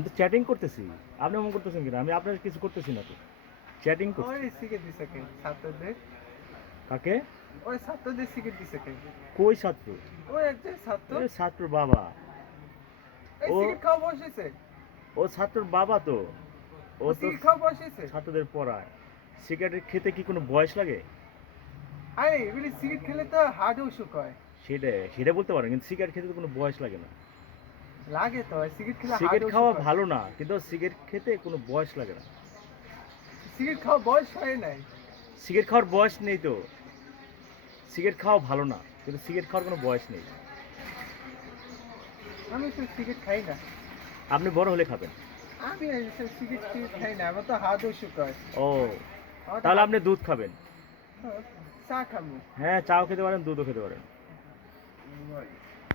আমি তো চ্যাটিং করতেছি। আপনি এমন করতেছেন কেন? আমি আপনার কিছু করতেছি না তো। চ্যাটিং করছি। ওই সিগারেট দিছে কে ছাত্রদের? কাকে? ওই ছাত্রদের সিগারেট দিছে কে? কই ছাত্র? ওই এক যে ছাত্র, এ ছাত্রর বাবা। এই ও সিগারেট খাওয়া বয়স হয়েছে? ও ছাত্রর বাবা তো। ও ও তো সিগারেট খাওয়া বয়স হয়েছে? ছাত্রদের পড়ায়। সিগারেট খেতে কি কোনো বয়স লাগে? আরে এগুলি সিগারেট খেলে তো হার্ট অসুখ হয়। সেটা বলতে পারেন, কিন্তু সিগারেট খেতে তো কোনো বয়স লাগে না। লাগে তো, সিগারেট খেলে হার্ট সিগারেট অসুখ খাওয়া হয়। ভালো না, কিন্তু সিগারেট খেতে কোনো বয়স লাগে না। সিগারেট খাওয়া বয়স হয় নাই। সিগারেট খাওয়ার বয়স নেই তো। সিগারেট খাওয়া ভালো না, কিন্তু সিগারেট খাওয়ার কোনো বয়স নেই। আমি তো সিগারেট খাই না। আপনি বড় হলে খাবেন। আমি সিগারেট খাই না, আমার তো হার্ট অসুখ হয়। ও, আমার তো তাহলে আপনি হার্ট- দুধ খাবেন। চা খাবো। হ্যাঁ, চাও খেতে পারেন, দুধও খেতে পারেন।